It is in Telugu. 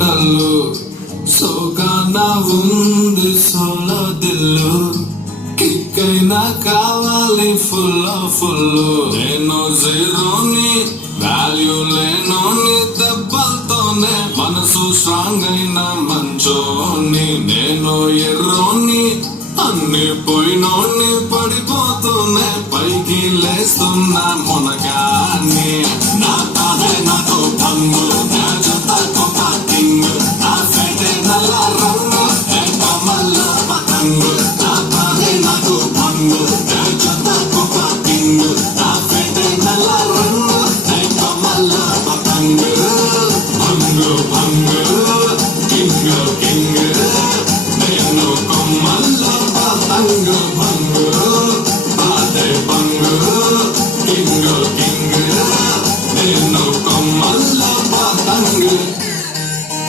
డల్లు సోకానా ఉంది సోలో దిల్లు కిక్కైనా కావాలి ఫుల్ నేను జీరోని వాల్యూ లేనోని దెబ్బలతోనే మనసు స్ట్రాంగ్ అయిన మంచోని నేను ఎర్రోని అన్ని పోయినోని పడిపోతూనే పైకి లేస్తున్నా మునగాన్ని నా తానే నాతో పంగు నా జత కొపాటింగ్ నా ఫేటే నల్ల రంగు కమల్ల పతంగు నా తానే నాతో పంగు నా జత కొపాటింగ్ నా ఫేటే నల్ల రంగు కమల్ల పతంగు పంగు పంగు కింగు కింగు